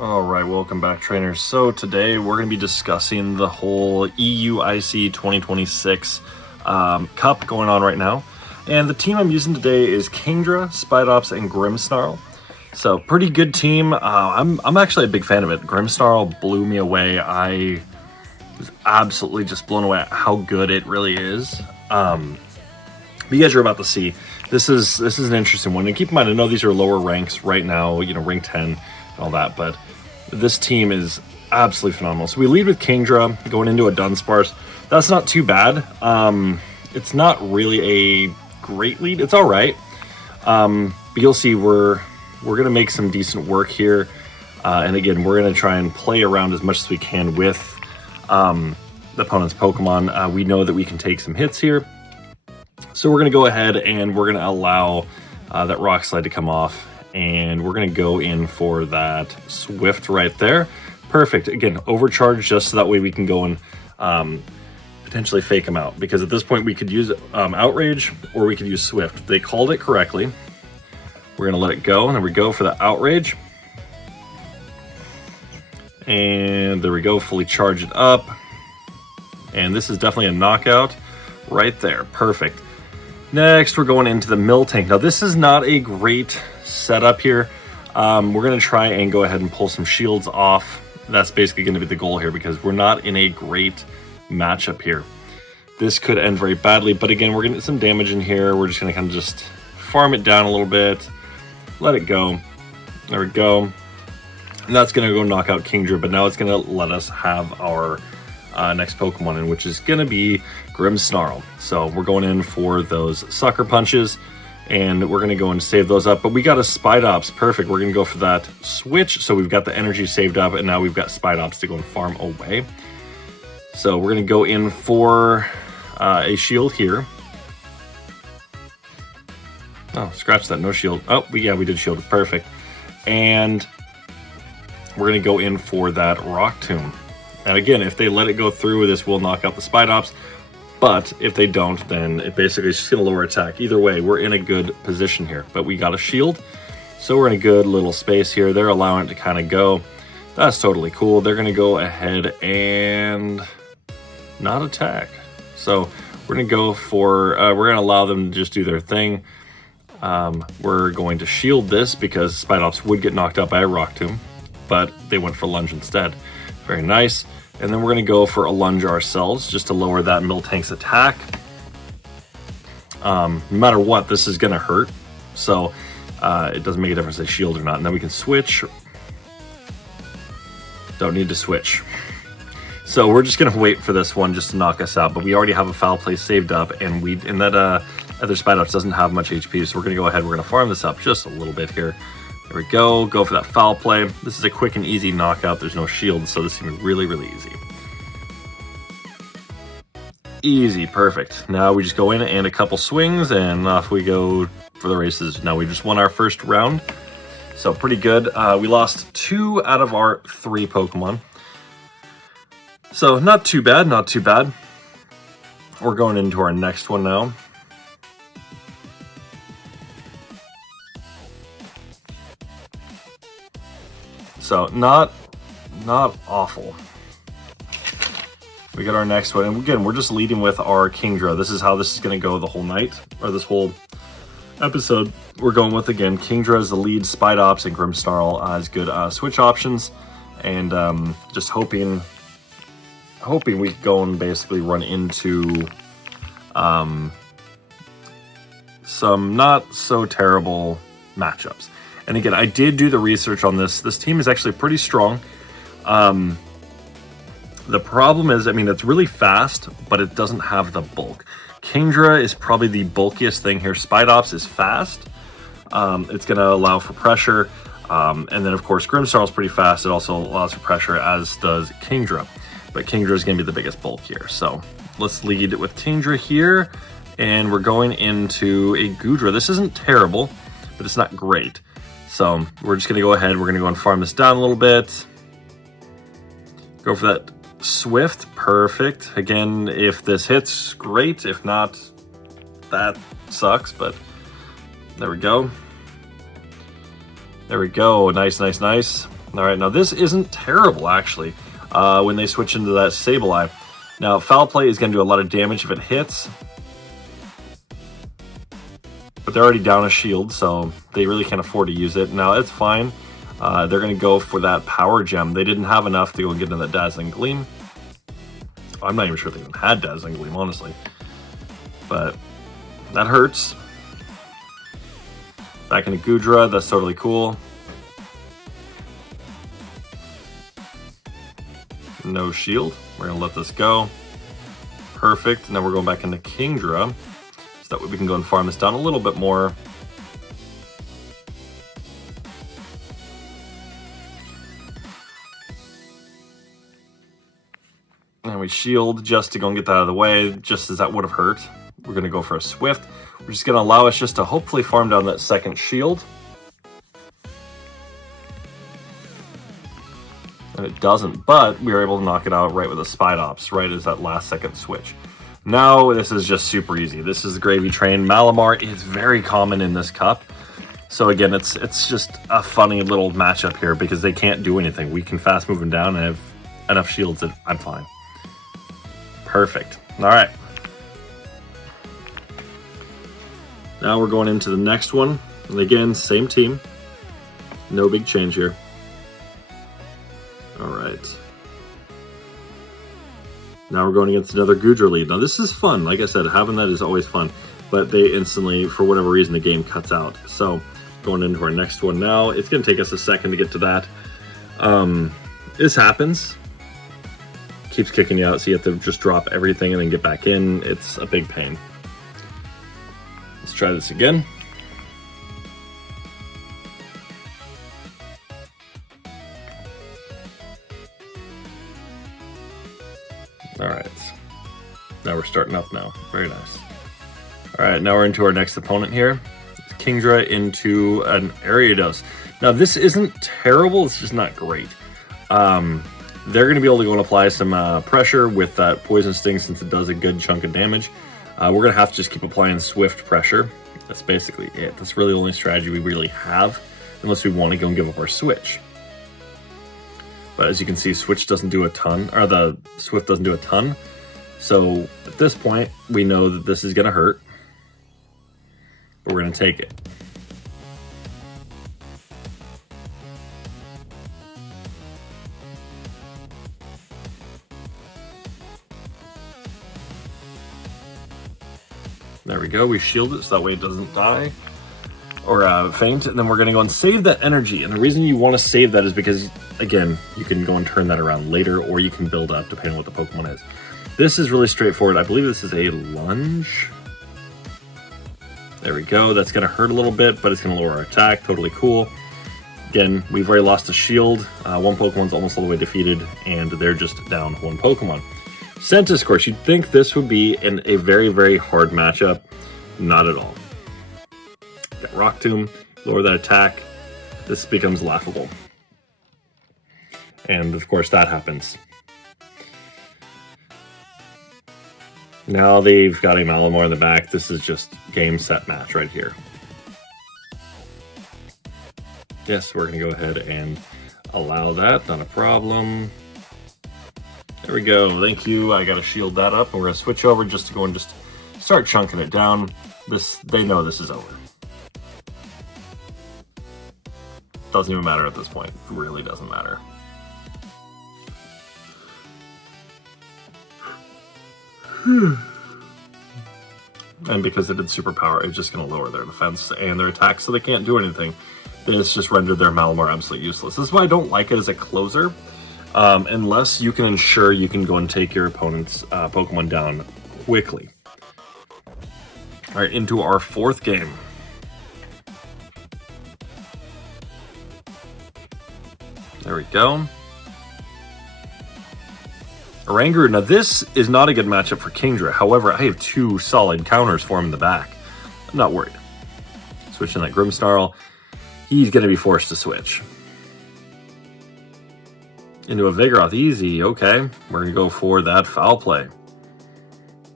All right, welcome back, trainers. So today we're going to be discussing the whole EUIC 2026 Cup going on right now. And the team I'm using today is Kingdra, Spidops, and Grimmsnarl. So pretty good team. I'm actually a big fan of it. Grimmsnarl blew me away. I was absolutely just blown away at how good it really is. You guys are about to see. This is an interesting one. And keep in mind, I know these are lower ranks right now, you know, rank 10 and all that, but this team is absolutely phenomenal. So we lead with Kingdra going into a Dunsparce. That's not too bad. It's not really a great lead. It's all right. But you'll see we're going to make some decent work here. And again, we're going to try and play around as much as we can with the opponent's Pokemon. We know that we can take some hits here. So we're going to go ahead and we're going to allow that Rock Slide to come off. And we're going to go in for that Swift right there. Perfect. Again, overcharge just so that way we can go and potentially fake them out. Because at this point we could use Outrage or we could use Swift. They called it correctly. We're going to let it go. And there we go for the Outrage. And there we go. Fully charge it up. And this is definitely a knockout right there. Perfect. Next, we're going into the Miltank. Now, this is not a great setup here. We're going to try and go ahead and pull some shields off. That's basically going to be the goal here because we're not in a great matchup here. This could end very badly, but again, we're going to get some damage in here. We're just going to kind of just farm it down a little bit. Let it go. There we go. And that's going to go knock out Kingdra, but now it's going to let us have our next Pokemon in, which is going to be Grimmsnarl. So we're going in for those Sucker Punches, and we're going to go and save those up. But we got a Spidops. Perfect. We're going to go for that switch. So we've got the energy saved up, and now we've got Spidops to go and farm away. So we're going to go in for a shield here. Oh, scratch that. No shield. Oh, we did shield. Perfect. And we're going to go in for that Rock Tomb. And again, if they let it go through, this will knock out the Spidops. But if they don't, then it basically is just going to lower attack. Either way, we're in a good position here. But we got a shield, so we're in a good little space here. They're allowing it to kind of go. That's totally cool. They're going to go ahead and not attack. So we're going to go for, we're going to allow them to just do their thing. We're going to shield this because Spidops would get knocked out by a Rock Tomb. But they went for Lunge instead. Very nice. And then we're going to go for a Lunge ourselves just to lower that Miltank's attack. No matter what, this is going to hurt. So it doesn't make a difference if they shield or not. And then we can switch. Don't need to switch. So we're just going to wait for this one just to knock us out. But we already have a Foul Play saved up. And that other Spidops doesn't have much HP. So we're going to go ahead. We're going to farm this up just a little bit here. There we go. Go for that Foul Play. This is a quick and easy knockout. There's no shield, so this is going to be really, really easy. Easy. Perfect. Now we just go in and a couple swings, and off we go for the races. Now we just won our first round, so pretty good. We lost 2 out of our 3 Pokemon. So not too bad, not too bad. We're going into our next one now. So not awful. We got our next one, and again, we're just leading with our Kingdra. This is how this is going to go the whole night, or this whole episode. We're going with, again, Kingdra as the lead, Spidops and Grimmsnarl as good switch options, and just hoping we can go and basically run into some not so terrible matchups. And again, I did do the research on this. This team is actually pretty strong. The problem is, I mean, it's really fast, but it doesn't have the bulk. Kingdra is probably the bulkiest thing here. Spidops is fast. It's going to allow for pressure. And then, of course, Grimmsnarl is pretty fast. It also allows for pressure, as does Kingdra. But Kingdra is going to be the biggest bulk here. So let's lead with Kingdra here. And we're going into a Goodra. This isn't terrible, but it's not great. So we're just going to go ahead. We're going to go and farm this down a little bit. Go for that Swift. Perfect. Again, if this hits, great. If not, that sucks, but there we go. There we go. Nice, nice, nice. All right, now this isn't terrible, actually, when they switch into that Sableye. Now, Foul Play is going to do a lot of damage if it hits. But they're already down a shield, so they really can't afford to use it. Now, it's fine. They're going to go for that Power Gem. They didn't have enough to go and get into that Dazzling Gleam. I'm not even sure they even had Dazzling Gleam, honestly. But that hurts. Back into Goodra, that's totally cool. No shield. We're going to let this go. Perfect. Now we're going back into Kingdra, so that way we can go and farm this down a little bit more. And we shield just to go and get that out of the way, just as that would have hurt. We're going to go for a Swift, which is going to allow us just to hopefully farm down that second shield. And it doesn't, but we were able to knock it out right with a Spidops, right as that last second switch. Now this is just super easy. This is the Gravy Train. Malamar is very common in this cup. So again, it's just a funny little matchup here because they can't do anything. We can fast move them down and have enough shields that I'm fine. Perfect. All right. Now we're going into the next one. And again, same team. No big change here. All right. Now we're going against another Goodra lead. Now this is fun. Like I said, having that is always fun. But they instantly, for whatever reason, the game cuts out. So going into our next one now. It's going to take us a second to get to that. This happens. Keeps kicking you out, so you have to just drop everything and then get back in. It's a big pain. Let's try this again. All right. Now we're starting up now. Very nice. All right, now we're into our next opponent here. It's Kingdra into an Ariados. Now this isn't terrible, it's just not great. They're going to be able to go and apply some pressure with that Poison Sting since it does a good chunk of damage. We're going to have to just keep applying Swift pressure. That's basically it. That's really the only strategy we really have, unless we want to go and give up our Switch. But as you can see, Switch doesn't do a ton, or the Swift doesn't do a ton. So at this point, we know that this is going to hurt. But we're going to take it. There we go, we shield it so that way it doesn't die or faint, and then we're going to go and save that energy. And the reason you want to save that is because, again, you can go and turn that around later, or you can build up depending on what the Pokemon is. This is really straightforward. I believe this is a lunge. There we go. That's going to hurt a little bit, but it's going to lower our attack. Totally cool. Again, we've already lost a shield. One Pokemon's almost all the way defeated, and they're just down one Pokemon. Centiskorch, you'd think this would be a very, very hard matchup. Not at all. Got Rock Tomb, lower that attack. This becomes laughable. And of course that happens. Now they've got a Malamar in the back. This is just game, set, match right here. Yes, we're going to go ahead and allow that. Not a problem. There we go. Thank you. I got to shield that up, and we're going to switch over just to go and just start chunking it down. They know this is over. Doesn't even matter at this point. It really doesn't matter. And because it did superpower, it's just going to lower their defense and their attack, so they can't do anything. It's just rendered their Malamar absolutely useless. This is why I don't like it as a closer, unless you can ensure you can go and take your opponent's Pokemon down quickly. All right, into our fourth game. There we go. Oranguru. Now this is not a good matchup for Kingdra. However, I have two solid counters for him in the back. I'm not worried. Switching that Grimmsnarl. He's going to be forced to switch. Into a Vigoroth. Easy. Okay. We're going to go for that Foul Play.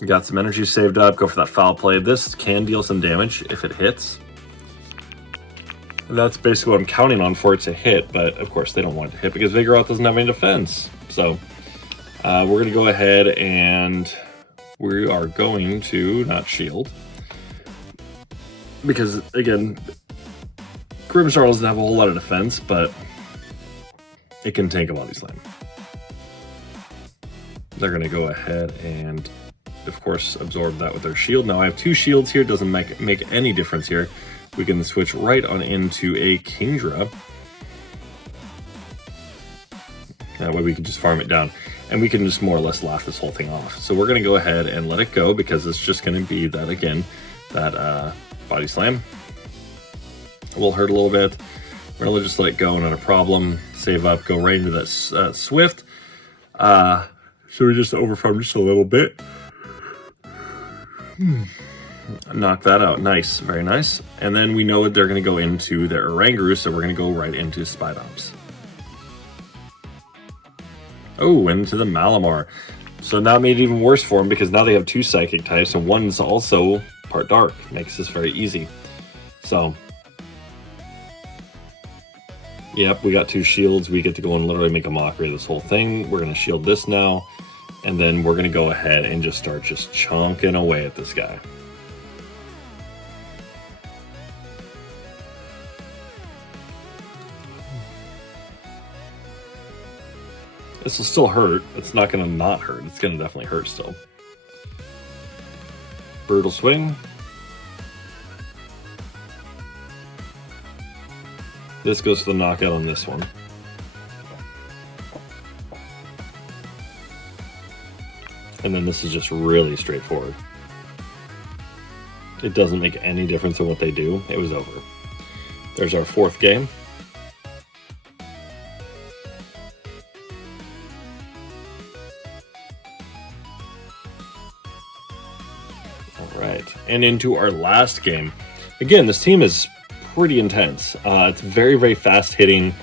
We got some energy saved up. Go for that Foul Play. This can deal some damage if it hits. And that's basically what I'm counting on for it to hit, but of course they don't want it to hit because Vigoroth doesn't have any defense. So we're going to go ahead and we are going to not shield. Because, again, Grimmsnarl doesn't have a whole lot of defense, but it can tank a Body Slam. They're going to go ahead and, of course, absorb that with their shield. Now I have 2 shields here. Doesn't make any difference here. We can switch right on into a Kingdra. That way we can just farm it down. And we can just more or less laugh this whole thing off. So we're going to go ahead and let it go because it's just going to be that, again, that Body Slam. It will hurt a little bit. We're going to just let it go, not a problem. Save up, go right into that Swift. So we just overfarm just a little bit. Knock that out. Nice, very nice. And then we know that they're going to go into their Oranguru, so we're going to go right into Spidops. Oh, into the Malamar. So now it made it even worse for them because now they have 2 Psychic types and one's also part Dark. Makes this very easy. So, yep, we got 2 shields. We get to go and literally make a mockery of this whole thing. We're going to shield this now. And then we're going to go ahead and just start just chonking away at this guy. This will still hurt. It's not going to not hurt. It's going to definitely hurt still. Brutal Swing. This goes for the knockout on this one. And then this is just really straightforward. It doesn't make any difference in what they do. It was over. There's our 4th game. Alright, and into our last game. Again, this team is pretty intense. It's very, very fast hitting.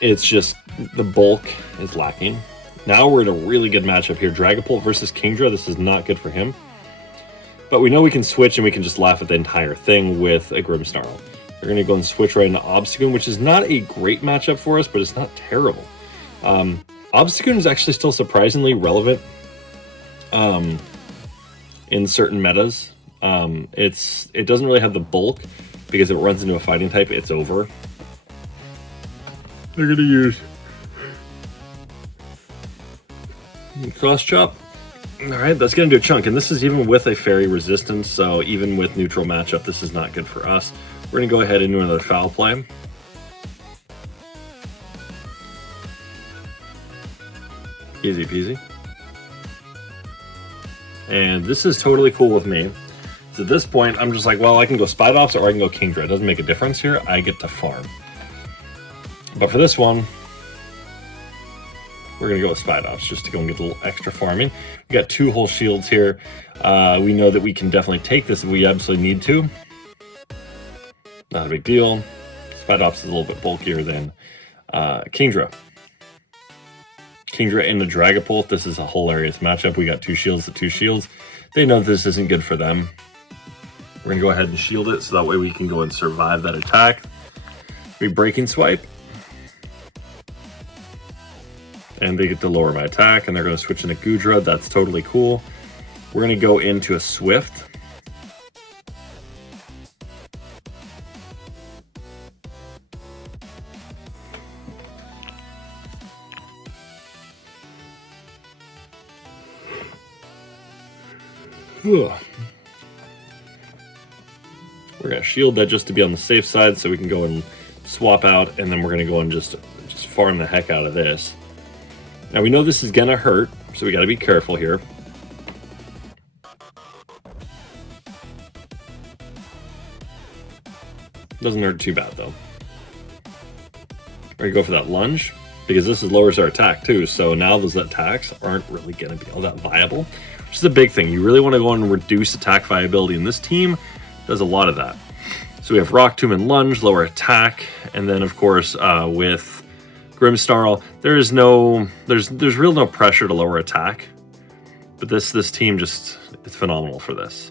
It's just the bulk is lacking. Now we're in a really good matchup here. Dragapult versus Kingdra. This is not good for him. But we know we can switch and we can just laugh at the entire thing with a Grimmsnarl. We're going to go and switch right into Obstagoon, which is not a great matchup for us, but it's not terrible. Obstagoon is actually still surprisingly relevant in certain metas. It doesn't really have the bulk because if it runs into a fighting type, it's over. They're going to use Cross Chop. Alright, that's going to do a chunk, and this is even with a Fairy Resistance, so even with neutral matchup, this is not good for us. We're going to go ahead and do another Foul Play. Easy peasy. And this is totally cool with me. So at this point, I'm just like, well, I can go Spidops or I can go Kingdra. It doesn't make a difference here. I get to farm. But for this one, we're going to go with Spidops just to go and get a little extra farming. We got 2 whole shields here. We know that we can definitely take this if we absolutely need to. Not a big deal. Spidops is a little bit bulkier than Kingdra. Kingdra in the Dragapult. This is a hilarious matchup. We got 2 shields to 2 shields. They know this isn't good for them. We're going to go ahead and shield it so that way we can go and survive that attack. We Breaking Swipe. And they get to lower my attack, and they're going to switch into Goodra. That's totally cool. We're going to go into a Swift. Ugh. We're going to shield that just to be on the safe side so we can go and swap out, and then we're going to go and just farm the heck out of this. Now we know this is going to hurt, so we got to be careful here. Doesn't hurt too bad though. We're going to go for that lunge, because this lowers our attack too, so now those attacks aren't really going to be all that viable, which is a big thing. You really want to go and reduce attack viability, and this team does a lot of that. So we have Rock Tomb and Lunge, lower attack, and then of course with Grimmsnarl, there's real no pressure to lower attack, but this team just is phenomenal for this.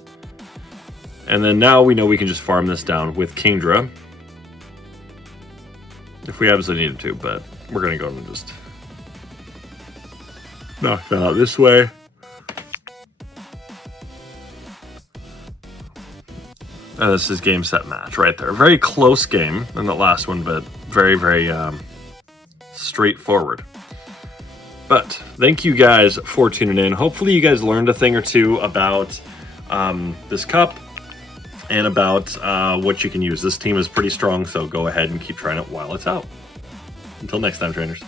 And then now we know we can just farm this down with Kingdra. if we absolutely needed to, but we're going to go and just knock that out this way. And this is game, set, match right there. Very close game in the last one, but very, very straightforward. But thank you guys for tuning in. Hopefully you guys learned a thing or two about this cup and about what you can use. This team is pretty strong, so go ahead and keep trying it while it's out. Until next time, trainers.